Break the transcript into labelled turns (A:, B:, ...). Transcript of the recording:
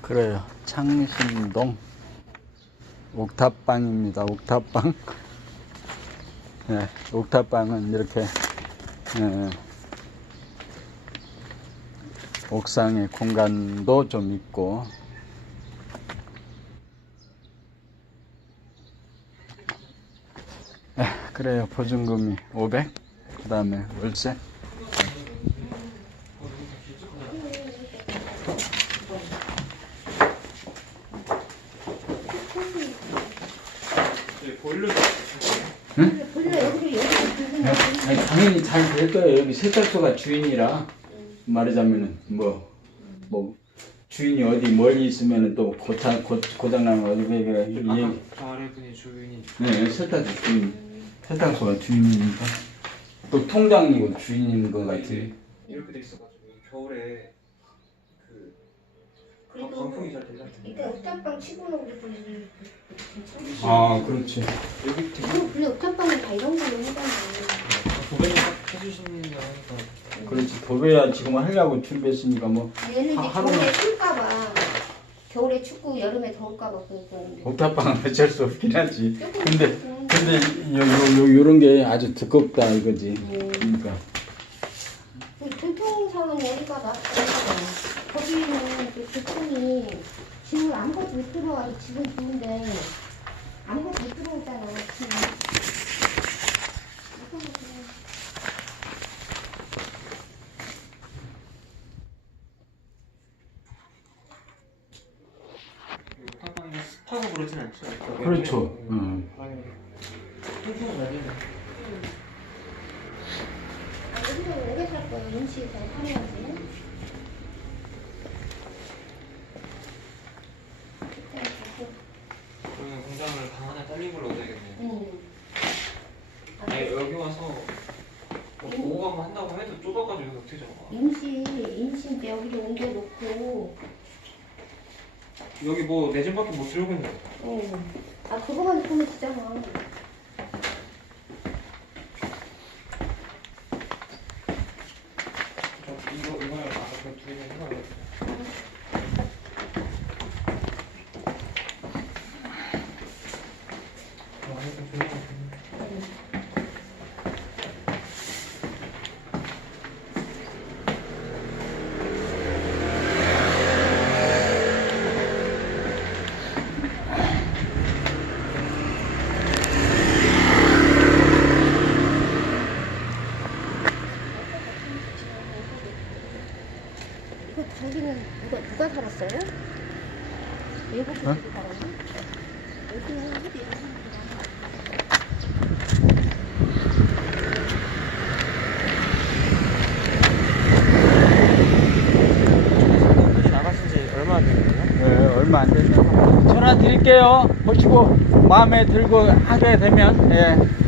A: 그래요. 창신동 옥탑방입니다. 옥탑방. 네, 옥탑방은 이렇게 옥상에 공간도 좀 있고, 그래요. 보증금이 500, 그 다음에 월세. 응? 아니, 당연히 잘 될 거예요. 여기 세탁소가 주인이라 말하자면은 뭐 주인이 어디 멀리 있으면은 또 고장나면 어디
B: 저 아래분이 주인이.
A: 네, 세탁소 주인, 세탁소가 주인이니까 또 통장이고 주인인 것 같아요.
B: 이렇게 돼 있어가지고 겨울에 그
C: 그래도
B: 방풍이 잘 되잖아요.
C: 일단 옥탑방 치고는 우리 분이 괜찮으시.
A: 아, 그렇지.
B: 여기 되게
C: 그리고 원래 옥탑방은 다 이런 걸로 해가지고.
B: 도배를 딱 해주신다 하니까.
A: 그렇지. 도배야 지금 하려고 준비했으니까 뭐
C: 얘는 이제
A: 하루는-
C: 겨울에 춥까봐, 겨울에 춥고 여름에 더울까봐 그러는데.
A: 옥탑방은 어쩔 수 없긴 하지.
C: 조금
A: 근데
C: 조금.
A: 요런 게 아주 두껍다 이거지. 그러니까
C: 교통상은 여기가 낫다. 거기는 그 교통이 지금 아무것도 못 들어와도 지금 좋은데 아무것도 못 들어오잖아. 지금.
B: 옥탑방이 습하고 그러진 않죠.
A: 그렇죠.
B: 통풍은 잘 되네.
C: 여기서 오래 살 거야. 임시 잘 살아야지.
B: 그러면 공장을 방 하나 잘린 걸로 얻어야겠네요.
C: 응.
B: 아니 여기 와서 뭐 보호감 한다고 해도 좁아가지고 여기 어떻게 잡아?
C: 임시 이제 여기로 옮겨놓고.
B: 여기 뭐 내 집밖에 못 들어오겠네.
C: 아 그거만 보면 되잖아.
B: 이거랑 아까 그 두 개는 하나. 아, 이거 좋은 것 같네.
C: 이거 저기는 누가 살았어요? 외국 분이 살았나? 여기는 어디
B: 분이 나가신 지 얼마나 됐나요?
A: 네, 얼마 안 됐네요. 전화 드릴게요. 보시고 마음에 들고 하게 되면